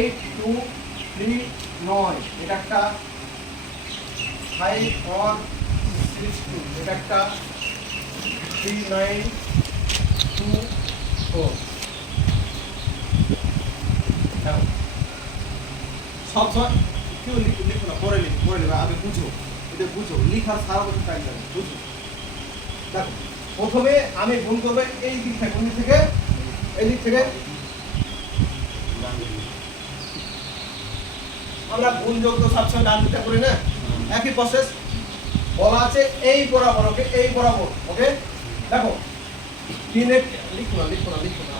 8 2 3 9 এটা একটা 5 1 6 2 এটা একটা 3 9 2 4 দেখো সব কেউ লিখো না, পরে লিখো আগে বুঝো, এটা বুঝো, লিখার সারা বছর টাইম লাগে, বুঝো। দেখো প্রথমে আমি গুণ করবো এই দিক থেকে, কোন দিক থেকে, এই দিক থেকে। আমরা গুণ যোগ তো সবসময় ডান দিকটা করি না, একই প্রসেস। বলা আছে এই বরাবর, ওকে, এই বরাবর, ওকে। দেখো 3 এর লিখো না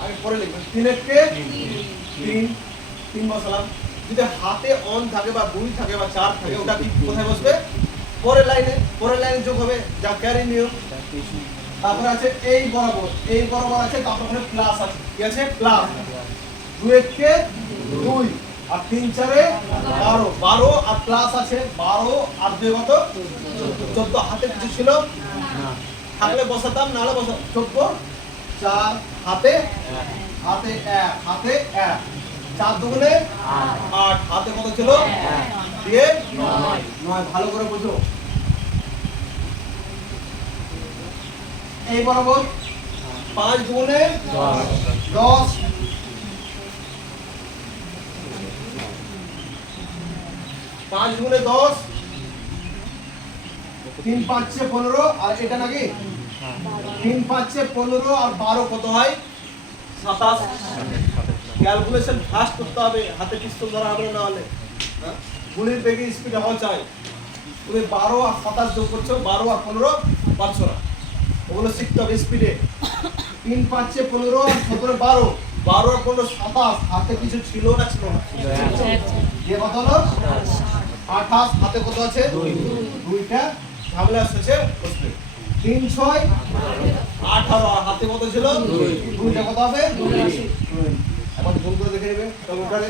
আগে পরে লিখবে। 3 এর কে 3 বসালাম। যদি হাতে অন থাকে বা 2 থাকে বা 4 থাকে, ওটা কি কোথায় বসবে? পরের লাইনে যোগ হবে, যা ক্যারি নিয়ম। তারপরে আছে এই বরাবর আছে, তারপর এখানে প্লাস আছে, কি আছে? প্লাস। 2 এর কে 2 আর 3 4 এ 12 আর প্লাস আছে 12 আর 2 কত? 14। হাতে কিছু ছিল না, থাকলে বসাতাম, না হলে বসাতাম। 14 4 হাতে 1 4 দুগুণে 8 হাতে কত ছিল? দিয়ে 9। ভালো করে বুঝো। এই বরাবর 5 দুগুণে 10 5 গুণে 10 3 5 6 15 আর এটা নাকি 3 5 6 15 আর 12 কত হয়? 27। ক্যালকুলেশন ফাস্ট করতে হবে, হাতে পিস্তল ধরা হবে না, হলে গুলির বেগে স্পিড হওয়া চাই। তুমি 12 আর 27 যোগ করছো, 12 আর 15 পারছো না, ওগুলো শিখতে হবে স্পিডে। 3 5 6 15 আর 17 12 12 আর 15 27। হাতে কিছু ছিল না, ছিল না, দিয়ে কত হলো? 28। হাতে কত আছে? 2টা ঝামেলা এসেছে বসবে। 3 6 18 আর হাতে কত ছিল? 2টা কত হবে? 82। এখন গুণ করে দেখে নেবে ক্যালকুলেটরে।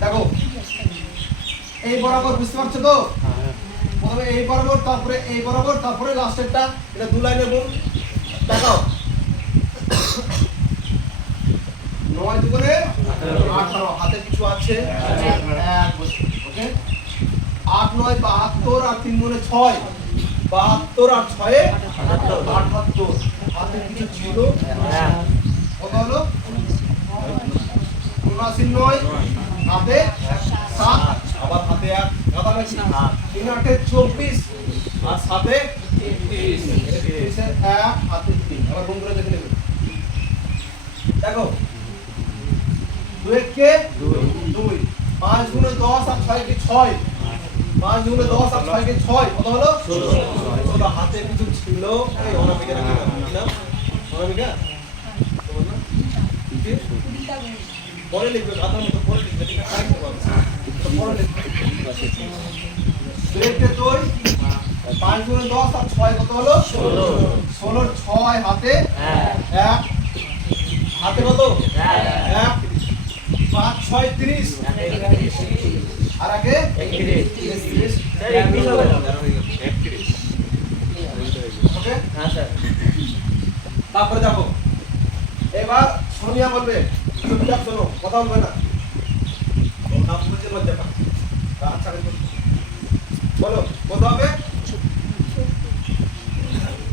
দেখো এই বরাবর, বুঝতে পারছো তো? প্রথমে এই বরাবর, তারপরে এই বরাবর, তারপরে লাস্টেরটা, এটা 2 লাইনের গুণ। দেখাও 9 দুগুণে 18 হাতে কিছু আছে 1 বসে, ওকে। 8 9 72 আর 3 গুণে 6 72 আর 6 এ 78 হাতে কিছু ছিল কত হলো? 79 9 হাতে 7 আবার হাতে 1 গাদা নাকি 3 8 এ 24 আর 7 এ 33 1 হাতে 3। আবার গুণ করে দেখে নেবে। দেখো 2 এর কে 2 5 গুণে 10 আর 6 কে 6 5 গুণে 10 আর 6 কে 6 কত হলো? 16 হাতে কিছু ছিল। এই অনামিকা নাকি নাম? অনামিকা তোমার নাম কি? পরে লিখবে, গাধার মতো পরে লিখবে, ঠিক আছে? পরে লিখবে। 2 এর কে 2 5 গুণে 10 আর 6 কত হলো? 16 6 হাতে 1 হাতে কত? 1 5 6 30 আর আগে 31 ওকে। হ্যাঁ স্যার। তারপরে দেখো এবার সোনিয়া বলবে, চুপচাপ শোনো, কথা বলবে না, নাম বুঝে লজ্জা পাবে। আচ্ছা বলো কত হবে?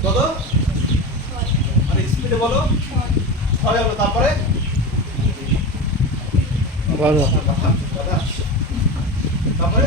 কত? আরে স্পিডে বলো। 6 হলো, তারপরে বলো, তারপরে